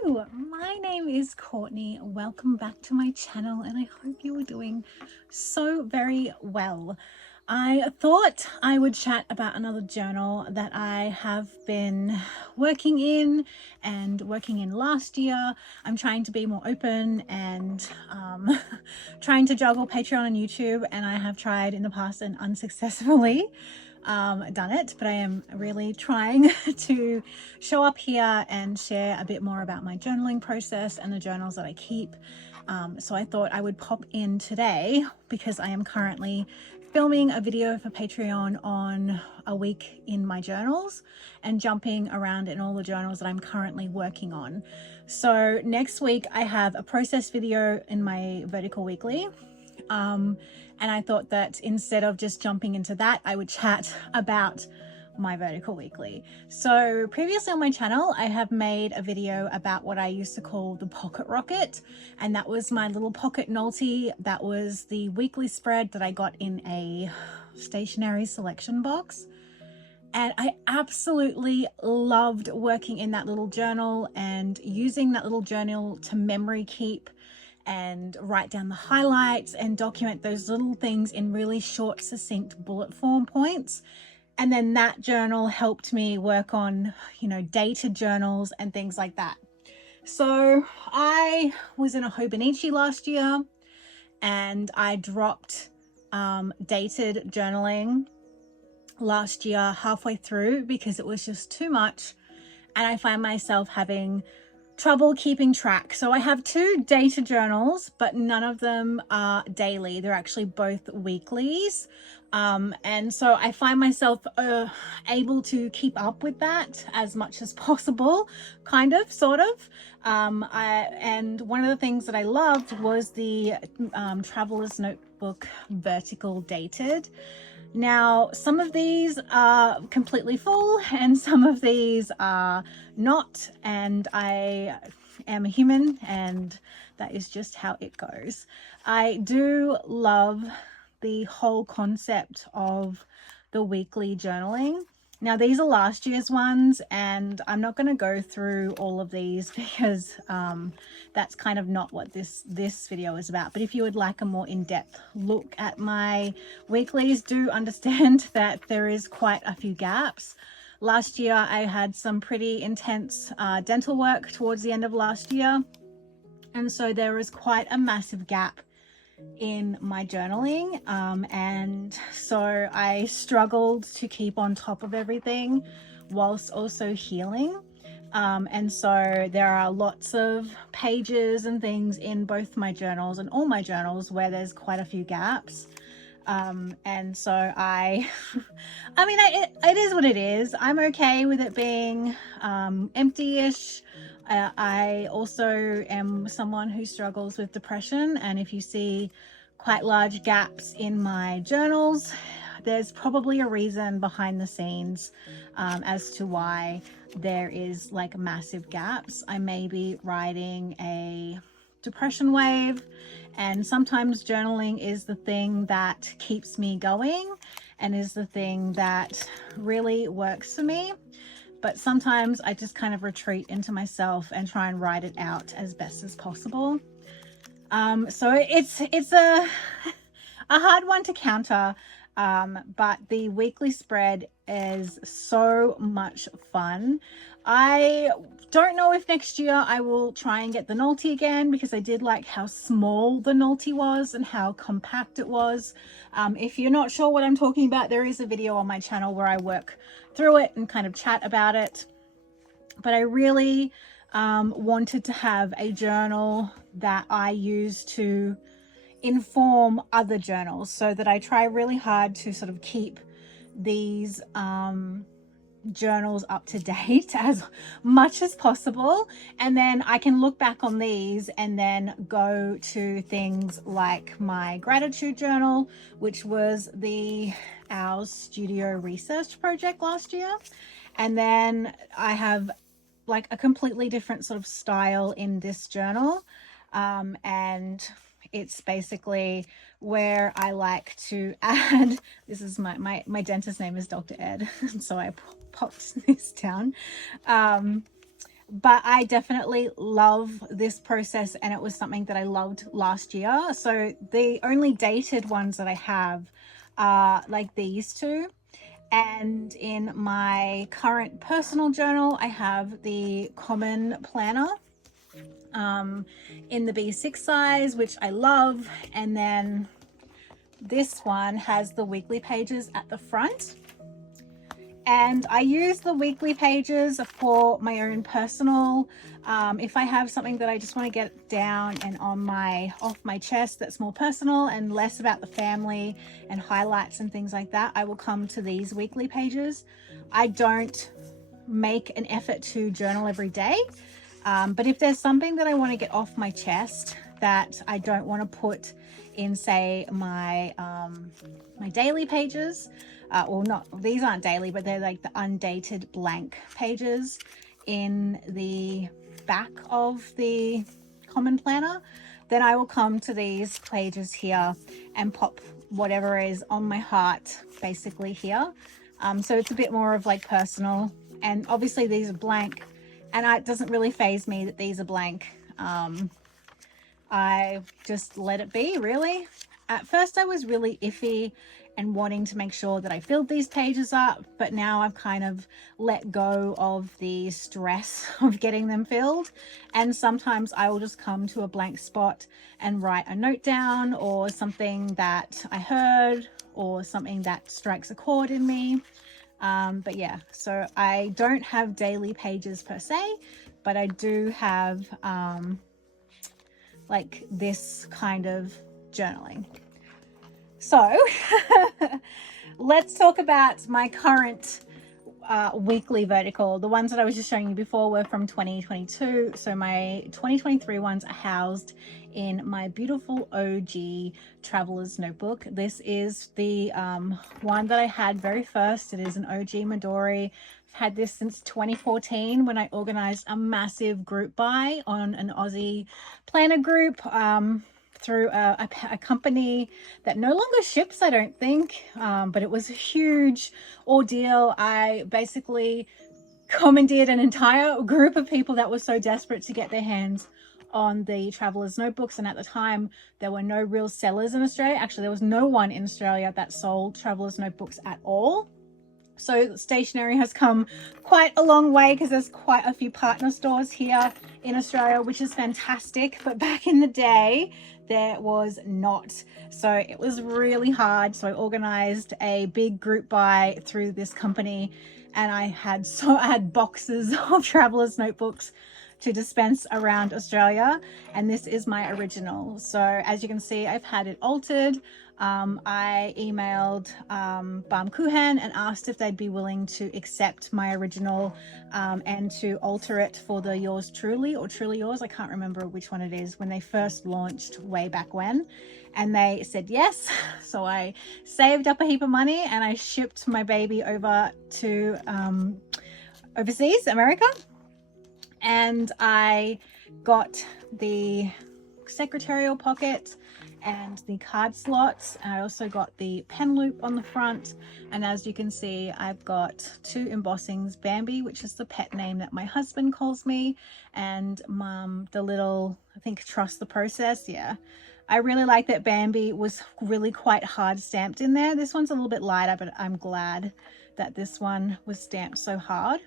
Hello, my name is Courtney. Welcome back to my channel and I hope you are doing so very well. I thought I would chat about another journal that I have been working in last year. I'm trying to be more open and trying to juggle Patreon and YouTube, and I have tried in the past and unsuccessfully done it, but I am really trying to show up here and share a bit more about my journaling process and the journals that I keep. So I thought I would pop in today because I am currently filming a video for Patreon on a week in my journals and jumping around in all the journals that I'm currently working on. So next week I have a process video in my Vertical Weekly. And I thought that instead of just jumping into that, I would chat about my Vertical Weekly. So previously on my channel, I have made a video about what I used to call the Pocket Rocket, and that was my little pocket Nolty. That was the weekly spread that I got in a stationery selection box. And I absolutely loved working in that little journal and using that little journal to memory keep and write down the highlights and document those little things in really short, succinct bullet form points. And then that journal helped me work on, dated journals and things like that. So I was in a Hobonichi last year and I dropped dated journaling last year halfway through because it was just too much. And I find myself having trouble keeping track. So I have two data journals, but none of them are daily. They're actually both weeklies. And so I find myself able to keep up with that as much as possible, kind of, sort of. And one of the things that I loved was the Traveler's Notebook Vertical Dated. Now, some of these are completely full and some of these are not, and I am a human and that is just how it goes. I do love the whole concept of the weekly journaling. Now, these are last year's ones, and I'm not going to go through all of these because that's kind of not what this video is about. But if you would like a more in-depth look at my weeklies, do understand that there is quite a few gaps. Last year, I had some pretty intense dental work towards the end of last year. And so there was quite a massive gap in my journaling, and so I struggled to keep on top of everything whilst also healing, and so there are lots of pages and things in both my journals and all my journals where there's quite a few gaps, and so I mean, it is what it is. I'm okay with it being empty-ish. I also am someone who struggles with depression, and if you see quite large gaps in my journals, there's probably a reason behind the scenes as to why there is like massive gaps. I may be riding a depression wave, and sometimes journaling is the thing that keeps me going and is the thing that really works for me. But sometimes I just kind of retreat into myself and try and write it out as best as possible. So it's a hard one to counter, but the weekly spread is so much fun. I don't know if next year I will try and get the Nolty again, because I did like how small the Nolty was and how compact it was. If you're not sure what I'm talking about, there is a video on my channel where I work through it and kind of chat about it. But I really wanted to have a journal that I use to inform other journals, so that I try really hard to sort of keep these journals up to date as much as possible, and then I can look back on these and then go to things like my gratitude journal, which was the Owls Studio research project last year, and then I have like a completely different sort of style in this journal, and it's basically where I like to add, this is my dentist name is Dr. Ed, so I popped this down. but I definitely love this process, and it was something that I loved last year. So the only dated ones that I have are like these two. And in my current personal journal, I have the Common Planner in the B6 size, which I love. And then this one has the weekly pages at the front. And I use the weekly pages for my own personal, if I have something that I just want to get down and off my chest that's more personal and less about the family and highlights and things like that, I will come to these weekly pages. I don't make an effort to journal every day, but if there's something that I want to get off my chest that I don't want to put in, say, my my daily pages, or not, these aren't daily, but they're like the undated blank pages in the back of the Common Planner, then I will come to these pages here and pop whatever is on my heart basically here. So it's a bit more of like personal, and obviously these are blank, and it doesn't really faze me that these are blank. I just let it be, really. At first I was really iffy and wanting to make sure that I filled these pages up, but now I've kind of let go of the stress of getting them filled. And sometimes I will just come to a blank spot and write a note down, or something that I heard, or something that strikes a chord in me. But yeah, so I don't have daily pages per se, but I do have like this kind of journaling. So let's talk about my current weekly vertical. The ones that I was just showing you before were from 2022. So my 2023 ones are housed in my beautiful OG Traveler's Notebook. This is the one that I had very first. It is an OG Midori. I've had this since 2014 when I organized a massive group buy on an Aussie planner group through a company that no longer ships, I don't think, but it was a huge ordeal. I basically commandeered an entire group of people that were so desperate to get their hands on the Traveler's Notebooks, and at the time there were no real sellers in Australia. Actually, there was no one in Australia that sold Traveler's Notebooks at all. So stationery has come quite a long way, because there's quite a few partner stores here in Australia, which is fantastic. But back in the day, there was not. So it was really hard. So I organized a big group buy through this company, and I had boxes of Traveler's Notebooks to dispense around Australia, and this is my original. So as you can see, I've had it altered. I emailed Baumkuchen and asked if they'd be willing to accept my original and to alter it for the Yours Truly, or Truly Yours, I can't remember which one it is, when they first launched way back when. And they said yes. So I saved up a heap of money and I shipped my baby over to overseas, America. And I got the secretarial pocket and the card slots. I also got the pen loop on the front, and as you can see, I've got two embossings, Bambi, which is the pet name that my husband calls me, and Mum, the little, I think, trust the process. Yeah, I really like that Bambi was really quite hard stamped in there. This one's a little bit lighter, but I'm glad that this one was stamped so hard.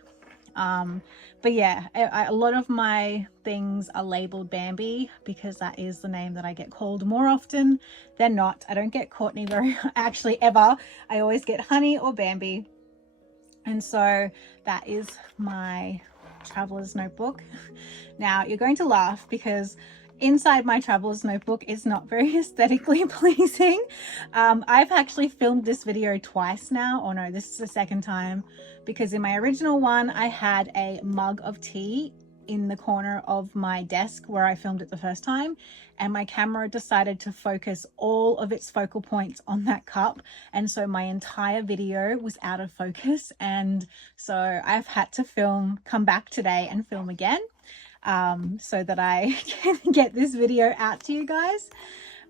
But yeah, a lot of my things are labeled Bambi because that is the name that I get called more often than not. I don't get Courtney very actually ever. I always get Honey or Bambi. And so that is my Traveler's Notebook. Now you're going to laugh because inside my Traveler's Notebook is not very aesthetically pleasing. I've actually filmed this video twice now. Oh no, this is the second time, because in my original one I had a mug of tea in the corner of my desk where I filmed it the first time, and my camera decided to focus all of its focal points on that cup, and so my entire video was out of focus. And so I've had to come back today and film again so that I can get this video out to you guys.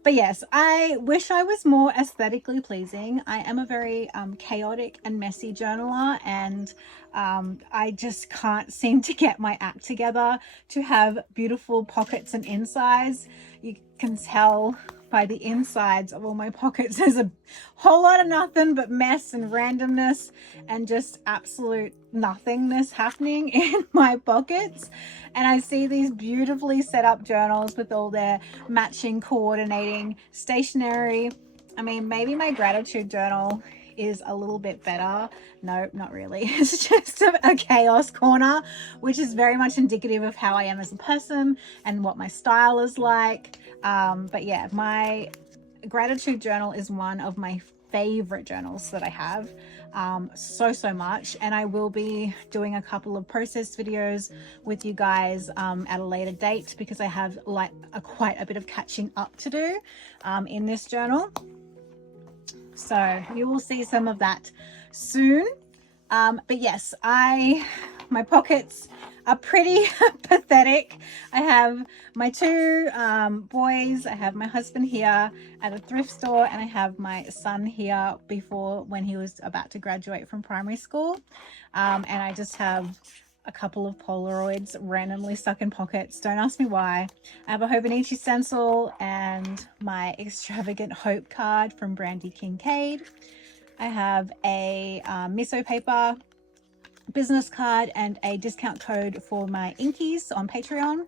But yes, I wish I was more aesthetically pleasing. I am a very chaotic and messy journaler, and I just can't seem to get my act together to have beautiful pockets and insides. You can tell by the insides of all my pockets there's a whole lot of nothing but mess and randomness and just absolute nothingness happening in my pockets. And I see these beautifully set up journals with all their matching, coordinating stationery. I mean, maybe my gratitude journal is a little bit better. No, not really. It's just a chaos corner, which is very much indicative of how I am as a person and what my style is like. But yeah, my gratitude journal is one of my favorite journals that I have so much, and I will be doing a couple of process videos with you guys at a later date, because I have like quite a bit of catching up to do in this journal. So you will see some of that soon. But yes, my pockets are pretty pathetic. I have my two boys, I have my husband here at a thrift store, and I have my son here before, when he was about to graduate from primary school. And I just have a couple of Polaroids randomly stuck in pockets. Don't ask me why. I have a Hobonichi stencil and my extravagant hope card from Brandy Kincaid. I have a miso paper business card and a discount code for my Inkies on Patreon.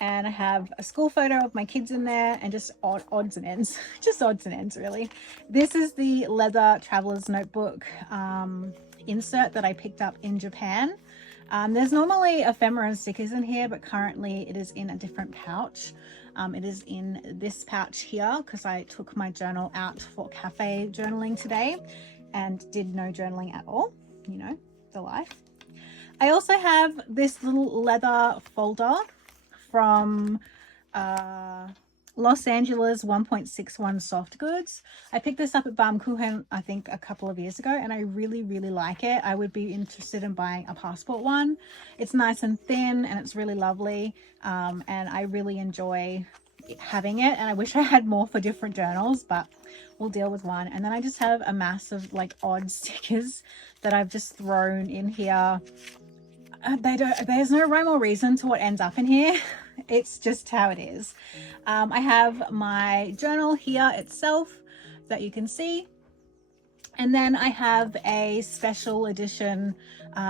And I have a school photo of my kids in there, and just odds and ends. Just odds and ends, really. This is the leather traveler's notebook insert that I picked up in Japan. There's normally ephemera and stickers in here, but currently it is in a different pouch. It is in this pouch here because I took my journal out for cafe journaling today and did no journaling at all. You know, the life. I also have this little leather folder from Los Angeles 1.61 Soft Goods. I picked this up at Baumkuchen, I think, a couple of years ago, and I really like it. I would be interested in buying a passport one. It's nice and thin, and it's really lovely, and I really enjoy having it, and I wish I had more for different journals, but we'll deal with one. And then I just have a mass of like odd stickers that I've just thrown in here. There's no rhyme or reason to what ends up in here. It's just how it is. I have my journal here itself that you can see, and then I have a special edition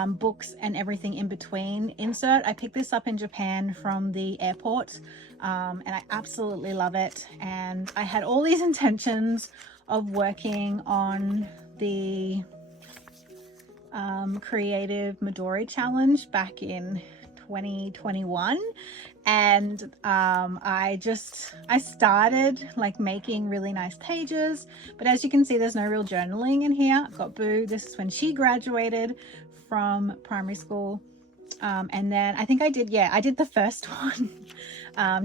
books and everything in between insert. I picked this up in Japan from the airport, and I absolutely love it. And I had all these intentions of working on the creative Midori challenge back in 2021, and I started like making really nice pages, but as you can see, there's no real journaling in here. I've got Boo. This is when she graduated from primary school, and then I think I did the first one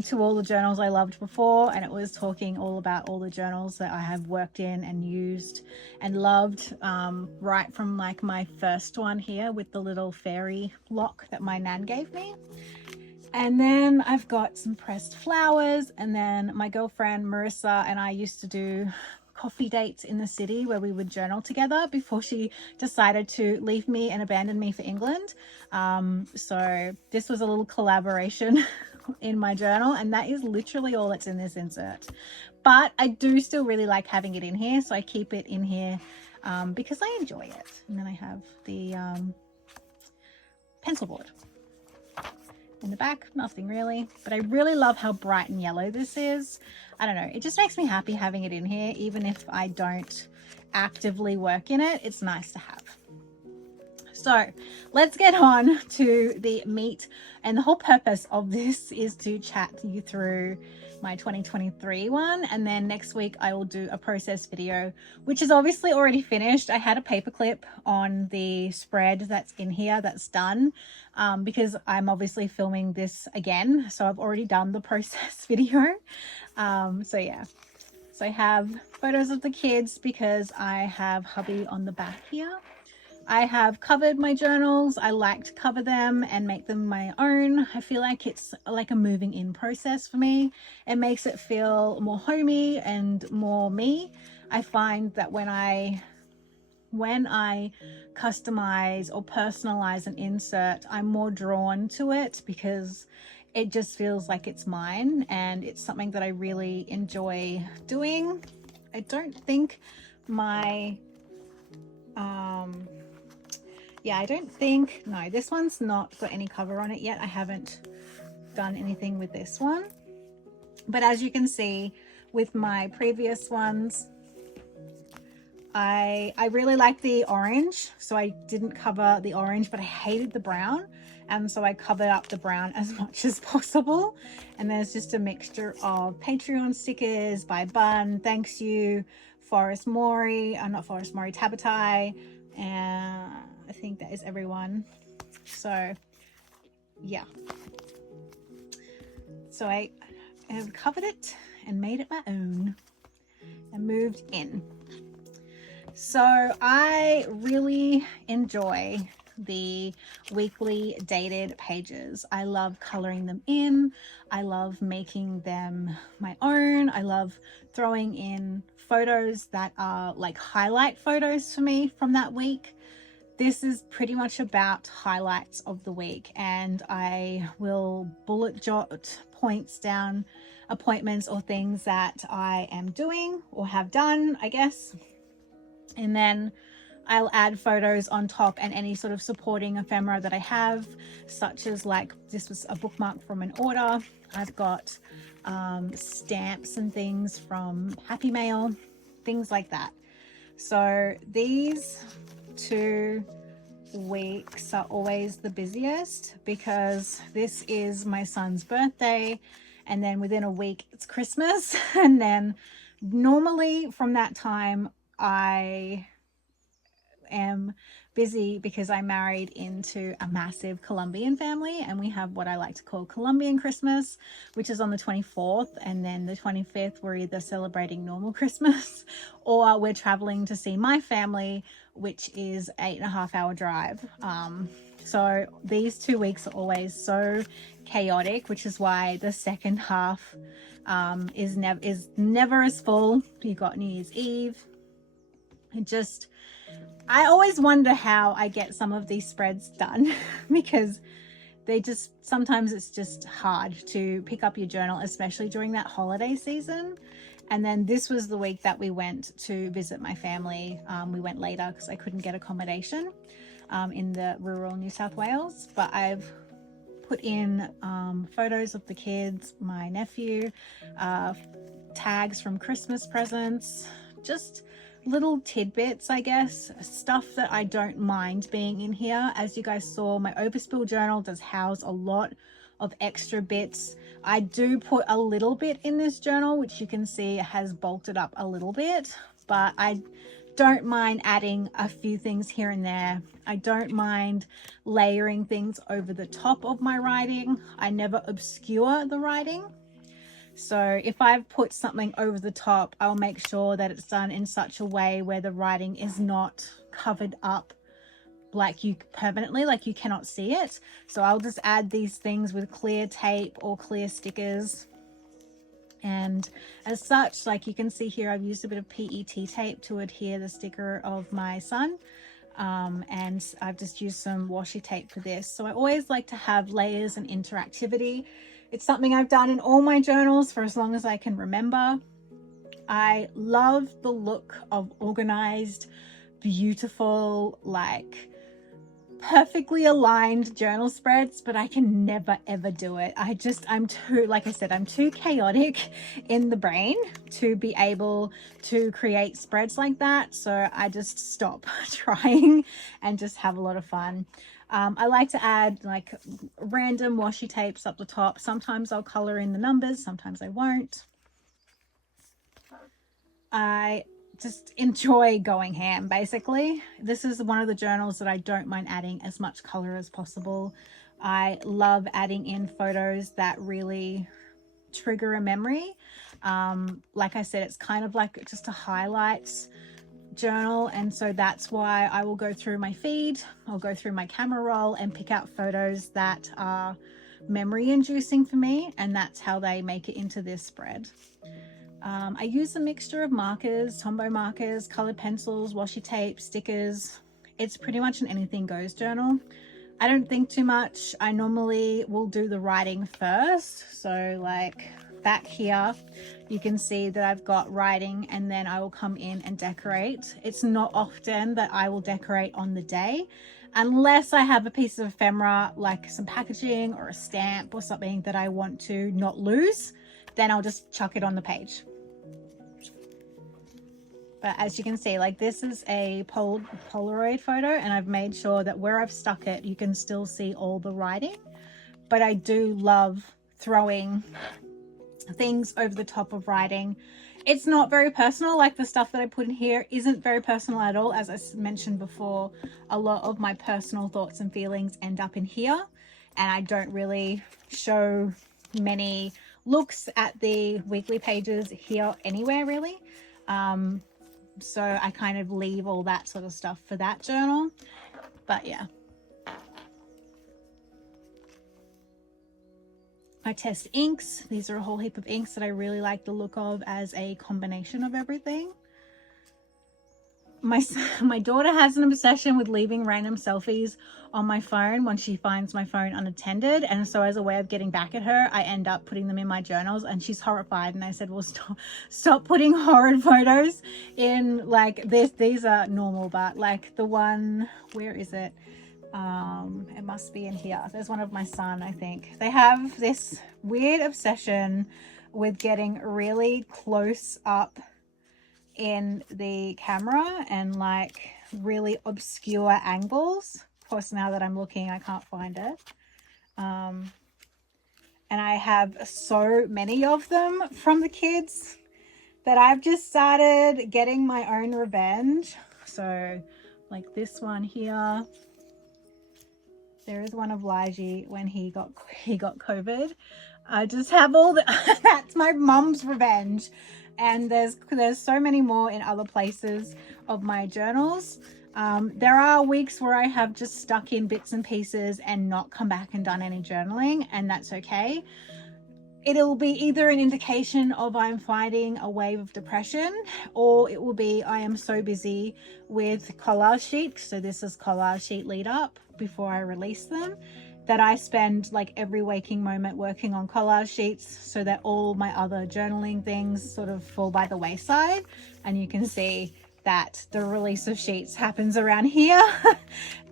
to all the journals I loved before, and it was talking all about all the journals that I have worked in and used and loved, right from like my first one here with the little fairy lock that my nan gave me. And then I've got some pressed flowers, and then my girlfriend Marissa and I used to do coffee dates in the city where we would journal together before she decided to leave me and abandon me for England. So this was a little collaboration in my journal, and that is literally all that's in this insert. But I do still really like having it in here, so I keep it in here because I enjoy it. And then I have the pencil board. In the back, nothing really, but I really love how bright and yellow this is. I don't know, it just makes me happy having it in here. Even if I don't actively work in it, it's nice to have. So let's get on to the meat, and the whole purpose of this is to chat you through my 2023 one, and then next week I will do a process video, which is obviously already finished. I had a paperclip on the spread that's in here that's done, because I'm obviously filming this again, so I've already done the process video. So yeah, so I have photos of the kids because I have hubby on the back here. I have covered my journals. I like to cover them and make them my own. I feel like it's like a moving in process for me. It makes it feel more homey and more me. I find that when I customize or personalize an insert, I'm more drawn to it because it just feels like it's mine and it's something that I really enjoy doing. I don't think my no, this one's not got any cover on it yet. I haven't done anything with this one, but as you can see with my previous ones, I really like the orange, so I didn't cover the orange, but I hated the brown, and so I covered up the brown as much as possible. And there's just a mixture of Patreon stickers by Bun, Thanks You, Forest Mori, not Forest Mori, Tabatai, and I think that is everyone. So yeah, so I have covered it and made it my own and moved in. So I really enjoy the weekly dated pages. I love coloring them in. I love making them my own. I love throwing in photos that are like highlight photos for me from that week. This is pretty much about highlights of the week, and I will bullet jot points down, appointments or things that I am doing or have done, I guess. And then I'll add photos on top and any sort of supporting ephemera that I have, such as like this was a bookmark from an order. I've got stamps and things from Happy Mail, things like that. So these 2 weeks are always the busiest because this is my son's birthday, and then within a week it's Christmas. And then normally from that time I am busy because I married into a massive Colombian family, and we have what I like to call Colombian Christmas, which is on the 24th, and then the 25th we're either celebrating normal Christmas or we're traveling to see my family, which is 8.5-hour drive. So these 2 weeks are always so chaotic, which is why the second half is never as full. You got New Year's Eve. I always wonder how I get some of these spreads done because sometimes it's just hard to pick up your journal, especially during that holiday season. And then this was the week that we went to visit my family. We went later because I couldn't get accommodation in the rural New South Wales, but I've put in photos of the kids, my nephew, tags from Christmas presents, just little tidbits, I guess, stuff that I don't mind being in here. As you guys saw, my overspill journal does house a lot of extra bits. I do put a little bit in this journal, which you can see has bulked up a little bit, but I don't mind adding a few things here and there. I don't mind layering things over the top of my writing. I never obscure the writing. So if I've put something over the top, I'll make sure that it's done in such a way where the writing is not covered up like you permanently, like you cannot see it. So I'll just add these things with clear tape or clear stickers. And as such, like you can see here, I've used a bit of PET tape to adhere the sticker of my son. And I've just used some washi tape for this. So I always like to have layers and interactivity. It's something I've done in all my journals for as long as I can remember. I love the look of organized, beautiful, like perfectly aligned journal spreads, but I can never ever do it. I'm too, like I said, I'm too chaotic in the brain to be able to create spreads like that. So I just stop trying and just have a lot of fun. I like to add like random washi tapes up the top. Sometimes I'll color in the numbers, sometimes I won't. I just enjoy going ham, basically. This is one of the journals that I don't mind adding as much color as possible. I love adding in photos that really trigger a memory. Like I said, it's kind of like just a highlights journal, and so that's why I will go through my feed, I'll go through my camera roll and pick out photos that are memory inducing for me, and that's how they make it into this spread. I use a mixture of markers, Tombow markers, colored pencils, washi tape, stickers. It's pretty much an anything goes journal. I don't think too much. I normally will do the writing first. So like back here, you can see that I've got writing, and then I will come in and decorate. It's not often that I will decorate on the day, unless I have a piece of ephemera, like some packaging or a stamp or something that I want to not lose, then I'll just chuck it on the page. But as you can see, like this is a Polaroid photo, and I've made sure that where I've stuck it, you can still see all the writing. But I do love throwing things over the top of writing. It's not very personal. Like the stuff that I put in here isn't very personal at all. As I mentioned before, a lot of my personal thoughts and feelings end up in here, and I don't really show many looks at the weekly pages here anywhere really. So I kind of leave all that sort of stuff for that journal. But yeah, I test inks. These are a whole heap of inks that I really like the look of as a combination of everything. My daughter has an obsession with leaving random selfies on my phone when she finds my phone unattended, and so as a way of getting back at her, I end up putting them in my journals, and she's horrified. And I said, well, stop putting horrid photos in like this. These are normal, but like the one, where is it? It must be in here. There's one of my son, I think. They have this weird obsession with getting really close up in the camera and like really obscure angles. Of course, now that I'm looking, I can't find it. And I have so many of them from the kids that I've just started getting my own revenge. So like this one here, there is one of Lige when he got COVID. I just have all the that's my mom's revenge. And there's so many more in other places of my journals. There are weeks where I have just stuck in bits and pieces and not come back and done any journaling, and that's okay. It'll be either an indication of I'm fighting a wave of depression, or it will be I am so busy with collage sheets. So this is collage sheet lead up before I release them, that I spend like every waking moment working on collage sheets so that all my other journaling things sort of fall by the wayside. And you can see that the release of sheets happens around here.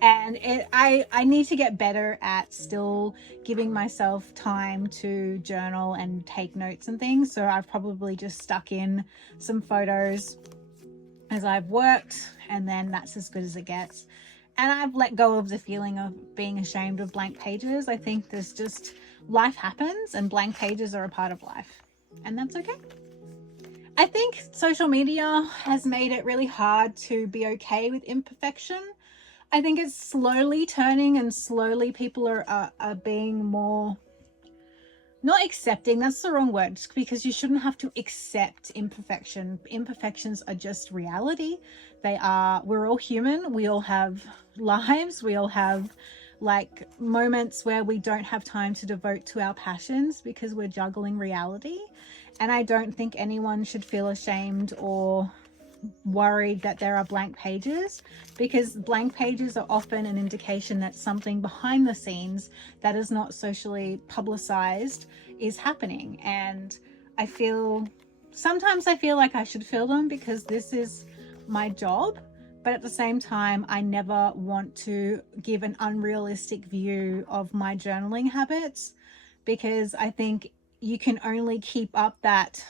And I need to get better at still giving myself time to journal and take notes and things. So I've probably just stuck in some photos as I've worked, and then that's as good as it gets. And I've let go of the feeling of being ashamed of blank pages. I think there's just, life happens and blank pages are a part of life, and that's okay. I think social media has made it really hard to be okay with imperfection. I think it's slowly turning, and slowly people are being more, not accepting, that's the wrong word, because you shouldn't have to accept imperfection. Imperfections are just reality. We're all human. We all have lives. We all have like moments where we don't have time to devote to our passions because we're juggling reality. And I don't think anyone should feel ashamed or worried that there are blank pages, because blank pages are often an indication that something behind the scenes that is not socially publicized is happening. And sometimes I feel like I should fill them because this is my job, but at the same time I never want to give an unrealistic view of my journaling habits, because I think you can only keep up that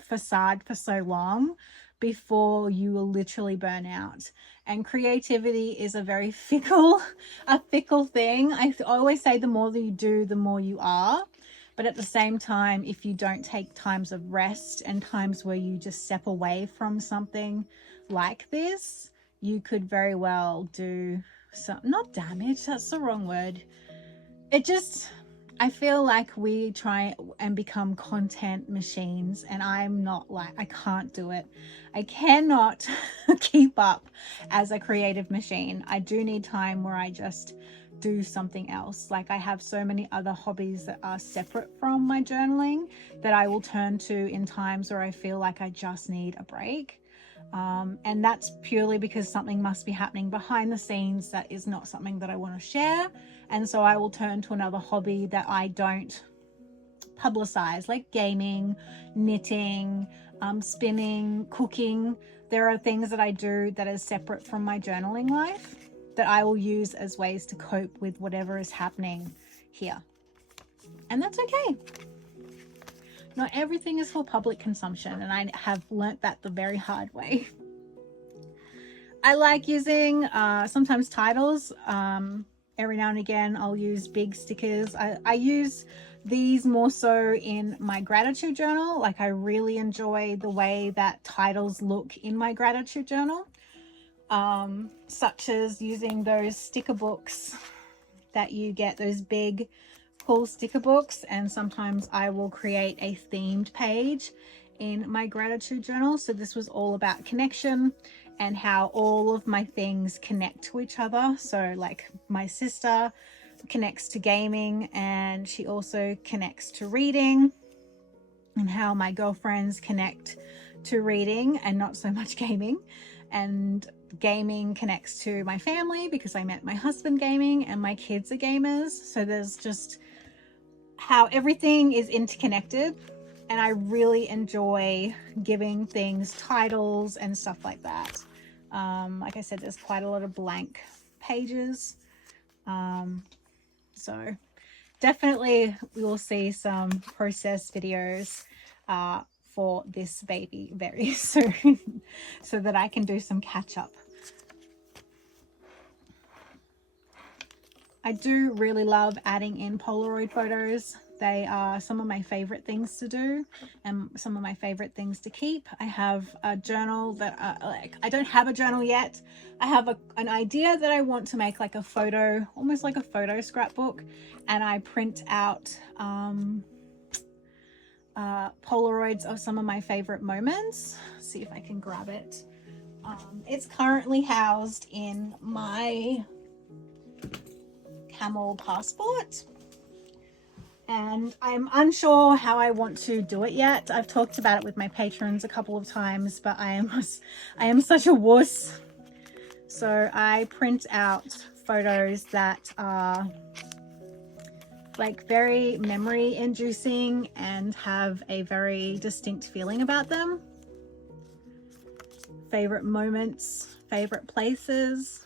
facade for so long before you will literally burn out. And creativity is a very fickle thing. I always say the more that you do, the more you are. But at the same time, if you don't take times of rest and times where you just step away from something like this, you could very well do some, not damage, that's the wrong word. I feel like we try and become content machines, and I'm not like, I can't do it. I cannot keep up as a creative machine. I do need time where I just do something else. Like I have so many other hobbies that are separate from my journaling that I will turn to in times where I feel like I just need a break. And that's purely because something must be happening behind the scenes that is not something that I want to share. And so I will turn to another hobby that I don't publicize, like gaming, knitting, spinning, cooking. There are things that I do that is separate from my journaling life that I will use as ways to cope with whatever is happening here. And that's okay. Not everything is for public consumption, and I have learnt that the very hard way. I like using sometimes titles. Every now and again I'll use big stickers. I use these more so in my gratitude journal. Like I really enjoy the way that titles look in my gratitude journal, such as using those sticker books that you get, those big cool sticker books. And sometimes I will create a themed page in my gratitude journal. So this was all about connection and how all of my things connect to each other. So like my sister connects to gaming, and she also connects to reading, and how my girlfriends connect to reading and not so much gaming. And gaming connects to my family because I met my husband gaming, and my kids are gamers. So there's just how everything is interconnected. And I really enjoy giving things titles and stuff like that. Like I said, there's quite a lot of blank pages. So definitely we will see some process videos for this baby very soon so that I can do some catch up. I do really love adding in Polaroid photos. They are some of my favorite things to do and some of my favorite things to keep. I have a journal that I don't have a journal yet. I have an idea that I want to make like a photo, almost like a photo scrapbook, and I print out Polaroids of some of my favorite moments. Let's see if I can grab it. It's currently housed in my Camel passport, and I'm unsure how I want to do it yet. I've talked about it with my patrons a couple of times, but I am such a wuss. So I print out photos that are like very memory inducing and have a very distinct feeling about them. Favorite moments, favorite places.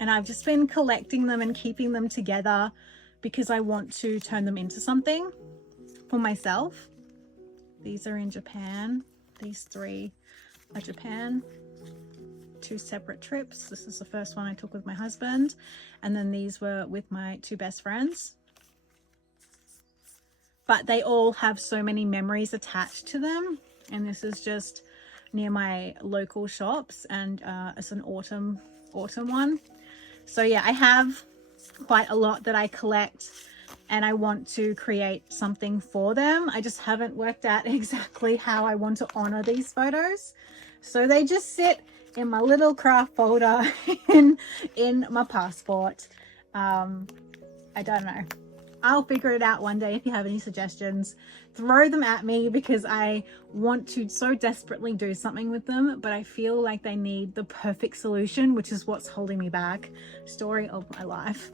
And I've just been collecting them and keeping them together because I want to turn them into something for myself. These are in Japan. These 3 are Japan. 2 separate trips. This is the first one I took with my husband. And then these were with my 2 best friends. But they all have so many memories attached to them. And this is just near my local shops, and it's an autumn one. So yeah, I have quite a lot that I collect, and I want to create something for them. I just haven't worked out exactly how I want to honor these photos. So they just sit in my little craft folder in my passport. I don't know. I'll figure it out one day. If you have any suggestions, throw them at me, because I want to so desperately do something with them, but I feel like they need the perfect solution, which is what's holding me back. Story of my life.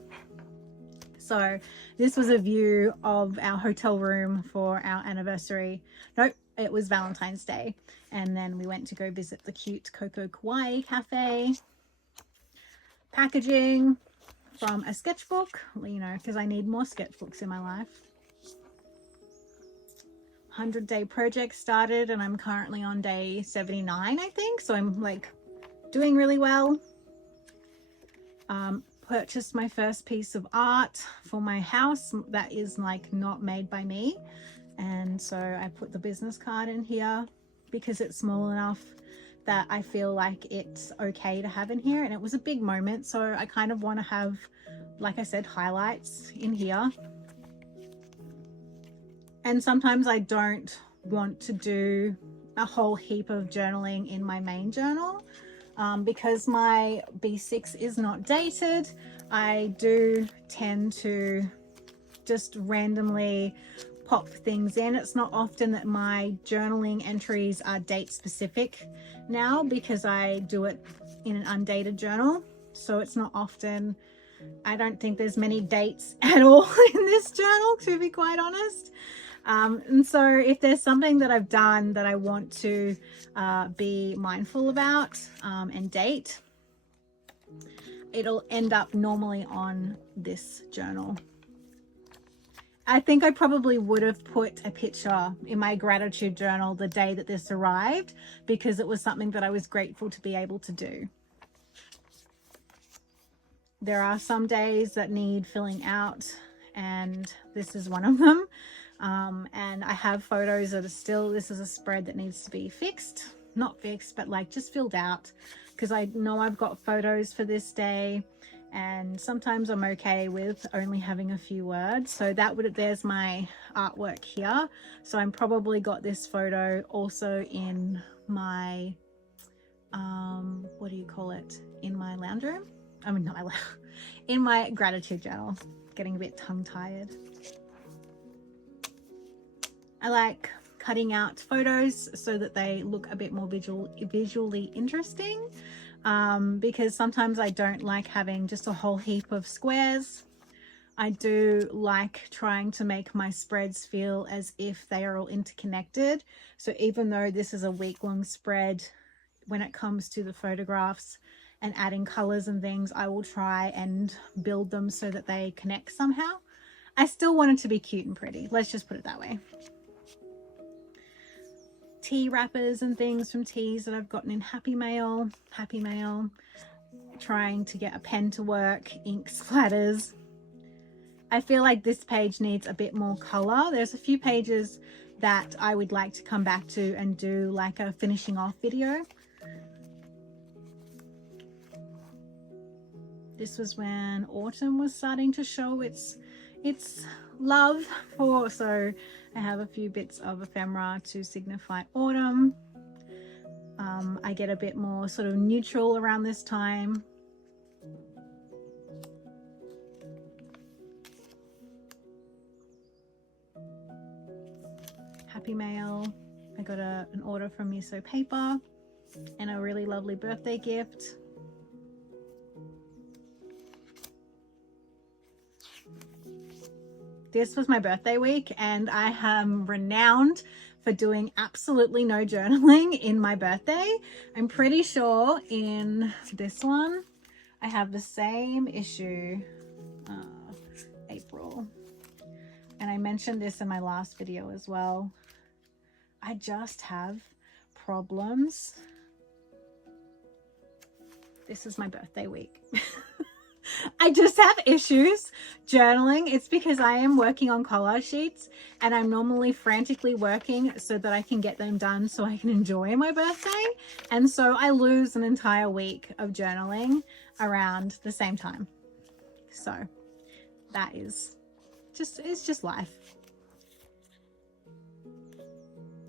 So this was a view of our hotel room for our anniversary. Nope, it was Valentine's Day. And then we went to go visit the cute Coco Kawaii cafe. Packaging from a sketchbook, you know, because I need more sketchbooks in my life. 100-day project started, and I'm currently on day 79, I think. So I'm like doing really well. Purchased my first piece of art for my house that is like not made by me. And so I put the business card in here because it's small enough that I feel like it's okay to have in here. And it was a big moment, so I kind of want to have, like I said, highlights in here. And sometimes I don't want to do a whole heap of journaling in my main journal because my B6 is not dated. I do tend to just randomly pop things in. It's not often that my journaling entries are date specific now because I do it in an undated journal. So it's not often, I don't think there's many dates at all in this journal, to be quite honest. And so if there's something that I've done that I want to be mindful about and date, it'll end up normally on this journal. I think I probably would have put a picture in my gratitude journal the day that this arrived because it was something that I was grateful to be able to do. There are some days that need filling out, and this is one of them. And I have photos that are still, this is a spread that needs to be fixed, not fixed, but like just filled out, because I know I've got photos for this day, and sometimes I'm okay with only having a few words. So that would, there's my artwork here. So I'm probably got this photo also in my what do you call it, in my lounge room. I mean, not my in my gratitude journal. Getting a bit tongue-tied. I like cutting out photos so that they look a bit more visually interesting, because sometimes I don't like having just a whole heap of squares. I do like trying to make my spreads feel as if they are all interconnected. So even though this is a week-long spread, when it comes to the photographs and adding colors and things, I will try and build them so that they connect somehow. I still want it to be cute and pretty. Let's just put it that way. Tea wrappers and things from teas that I've gotten in Happy Mail. Trying to get a pen to work, ink splatters. I feel like this page needs a bit more color. There's a few pages that I would like to come back to and do like a finishing off video. This was when autumn was starting to show its love for, so I have a few bits of ephemera to signify autumn. I get a bit more sort of neutral around this time. Happy Mail. I got an order from Miso Paper and a really lovely birthday gift. This was my birthday week, and I am renowned for doing absolutely no journaling in my birthday. I'm pretty sure in this one I have the same issue, April, and I mentioned this in my last video as well. I just have problems. This is my birthday week. I just have issues journaling. It's because I am working on collage sheets and I'm normally frantically working so that I can get them done so I can enjoy my birthday. And so I lose an entire week of journaling around the same time. So that is just, it's just life.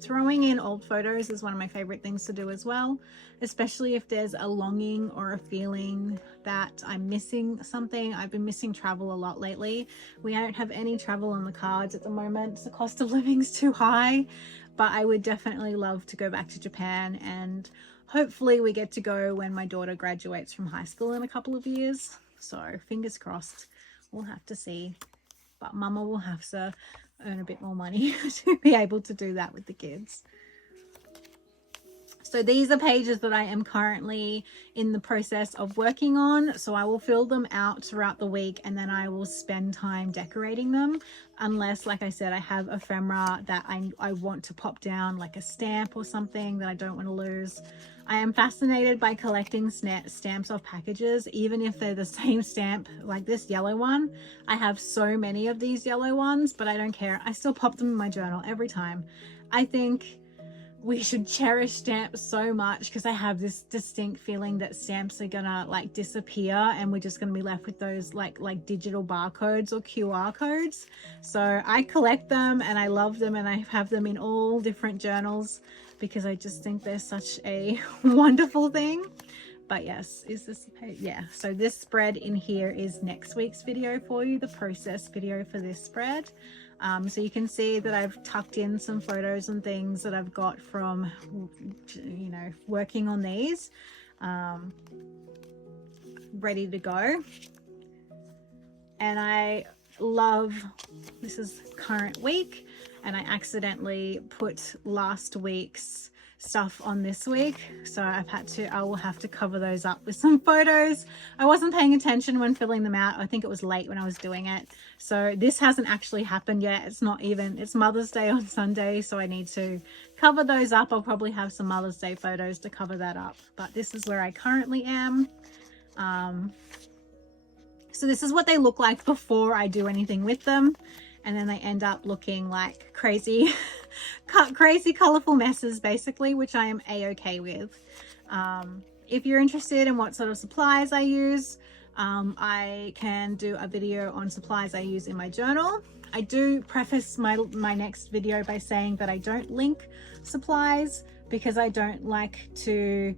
Throwing in old photos is one of my favorite things to do as well, especially if there's a longing or a feeling that I'm missing something. I've been missing travel a lot lately. We don't have any travel on the cards at the moment. The cost of living is too high, but I would definitely love to go back to Japan, and hopefully we get to go when my daughter graduates from high school in a couple of years. So fingers crossed, we'll have to see, but Mama will have to earn a bit more money to be able to do that with the kids. So these are pages that I am currently in the process of working on. So I will fill them out throughout the week and then I will spend time decorating them. Unless, like I said, I have ephemera that I want to pop down, like a stamp or something that I don't want to lose. I am fascinated by collecting stamps off packages, even if they're the same stamp, like this yellow one. I have so many of these yellow ones, but I don't care. I still pop them in my journal every time. I think we should cherish stamps so much, because I have this distinct feeling that stamps are gonna like disappear and we're just gonna be left with those like digital barcodes or QR codes. So I collect them and I love them, and I have them in all different journals because I just think they're such a wonderful thing. But yes, is this the page? Yeah, so this spread in here is next week's video for you, the process video for this spread. So you can see that I've tucked in some photos and things that I've got from, you know, working on these, ready to go. And I love, this is current week, and I accidentally put last week's stuff on this week, so I will have to cover those up with some photos. I wasn't paying attention when filling them out. I think it was late when I was doing it, so this hasn't actually happened yet. It's Mother's Day on Sunday, so I need to cover those up. I'll probably have some Mother's Day photos to cover that up, but this is where I currently am. So this is what they look like before I do anything with them, and then they end up looking like crazy crazy colorful messes basically, which I am a-okay with. If you're interested in what sort of supplies I use, I can do a video on supplies I use in my journal. I do preface my next video by saying that I don't link supplies because I don't like to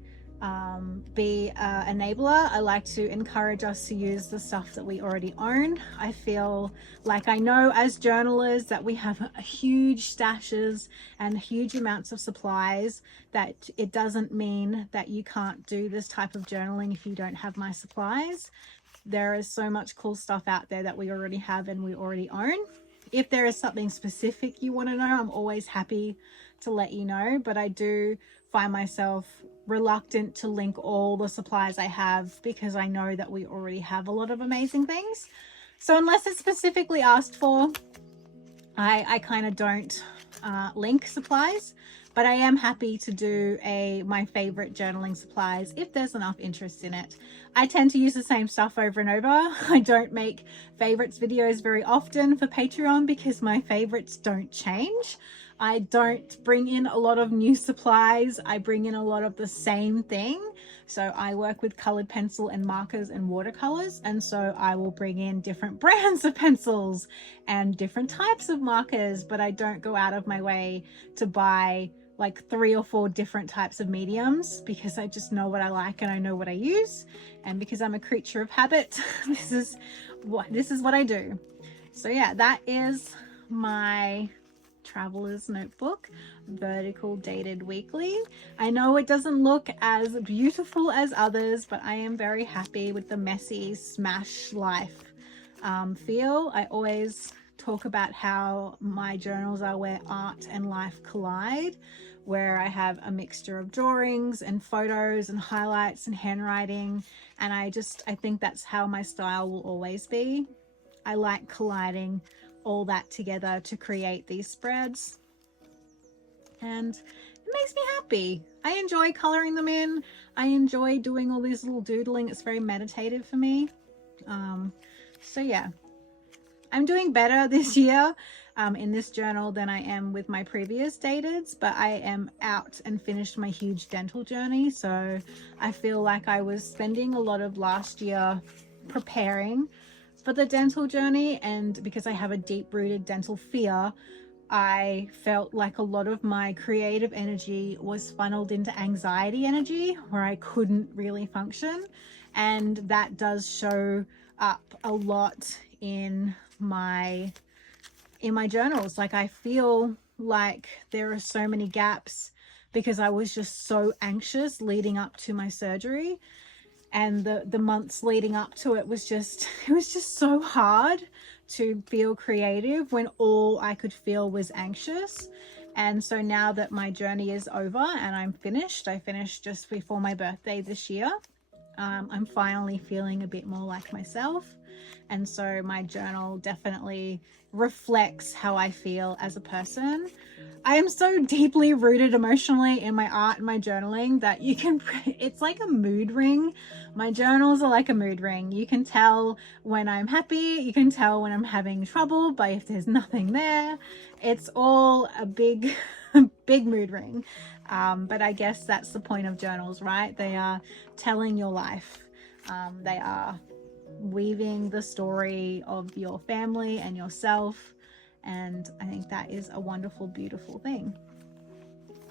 be an enabler. I like to encourage us to use the stuff that we already own. I feel like I know as journalers that we have huge stashes and huge amounts of supplies, that it doesn't mean that you can't do this type of journaling if you don't have my supplies. There is so much cool stuff out there that we already have and we already own. If there is something specific you want to know, I'm always happy to let you know, but I do find myself reluctant to link all the supplies I have because I know that we already have a lot of amazing things. So unless it's specifically asked for, I kind of don't link supplies, but I am happy to do my favorite journaling supplies if there's enough interest in it. I tend to use the same stuff over and over. I don't make favorites videos very often for Patreon because my favorites don't change. I don't bring in a lot of new supplies. I bring in a lot of the same thing. So I work with colored pencil and markers and watercolors. And so I will bring in different brands of pencils and different types of markers, but I don't go out of my way to buy like 3 or 4 different types of mediums because I just know what I like and I know what I use. And because I'm a creature of habit, this is what I do. So yeah, that is my traveler's notebook, vertical dated weekly. I know it doesn't look as beautiful as others, but I am very happy with the messy smash life feel. I always talk about how my journals are where art and life collide, where I have a mixture of drawings and photos and highlights and handwriting, and I think that's how my style will always be. I like colliding all that together to create these spreads, and it makes me happy. I enjoy coloring them in. I enjoy doing all this little doodling. It's very meditative for me. So yeah, I'm doing better this year in this journal than I am with my previous dateds, but I am out and finished my huge dental journey, so I feel like I was spending a lot of last year preparing for the dental journey, and because I have a deep-rooted dental fear, I felt like a lot of my creative energy was funneled into anxiety energy where I couldn't really function, and that does show up a lot in my journals. Like I feel like there are so many gaps because I was just so anxious leading up to my surgery. And the months leading up to it was just so hard to feel creative when all I could feel was anxious. And so now that my journey is over and I'm finished, I finished just before my birthday this year, I'm finally feeling a bit more like myself. And so my journal definitely reflects how I feel as a person. I am so deeply rooted emotionally in my art and my journaling that it's like a mood ring. My journals are like a mood ring. You can tell when I'm happy, you can tell when I'm having trouble, but if there's nothing there, it's all a big big mood ring. But I guess that's the point of journals, right? They are telling your life. They are weaving the story of your family and yourself. And I think that is a wonderful, beautiful thing.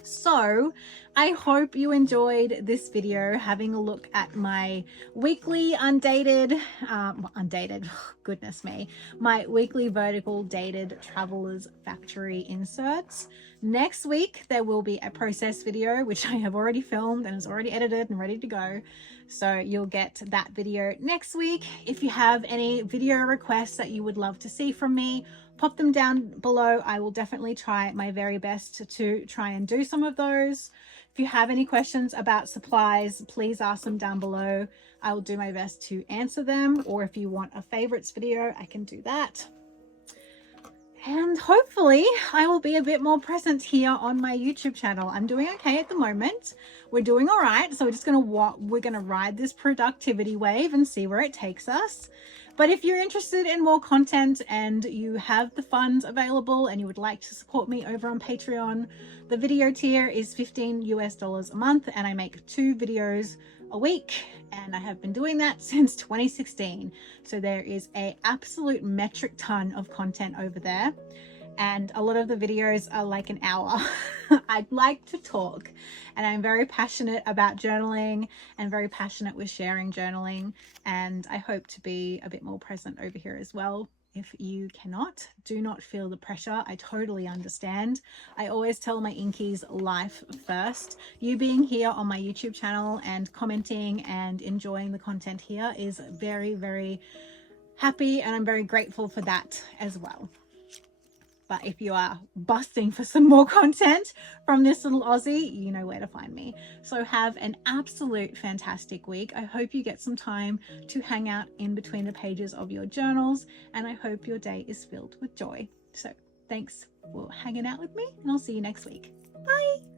So I hope you enjoyed this video, having a look at my weekly undated, goodness me, my weekly vertical dated Travelers Factory inserts. Next week, there will be a process video, which I have already filmed and is already edited and ready to go. So you'll get that video next week. If you have any video requests that you would love to see from me, pop them down below. I will definitely try my very best to try and do some of those. If you have any questions about supplies, please ask them down below. I will do my best to answer them. Or if you want a favorites video, I can do that. And hopefully I will be a bit more present here on my YouTube channel. I'm doing okay at the moment. We're doing all right. So we're gonna ride this productivity wave and see where it takes us. But if you're interested in more content and you have the funds available and you would like to support me over on Patreon, the video tier is $15 US a month, and I make 2 videos a week, and I have been doing that since 2016. So there is an absolute metric ton of content over there, and a lot of the videos are like an hour. I'd like to talk, and I'm very passionate about journaling and very passionate with sharing journaling, and I hope to be a bit more present over here as well. If you cannot, do not feel the pressure. I totally understand. I always tell my inkies life first. You being here on my YouTube channel and commenting and enjoying the content here is very, very happy, and I'm very grateful for that as well. But if you are busting for some more content from this little Aussie, you know where to find me. So have an absolute fantastic week. I hope you get some time to hang out in between the pages of your journals, and I hope your day is filled with joy. So thanks for hanging out with me, and I'll see you next week. Bye.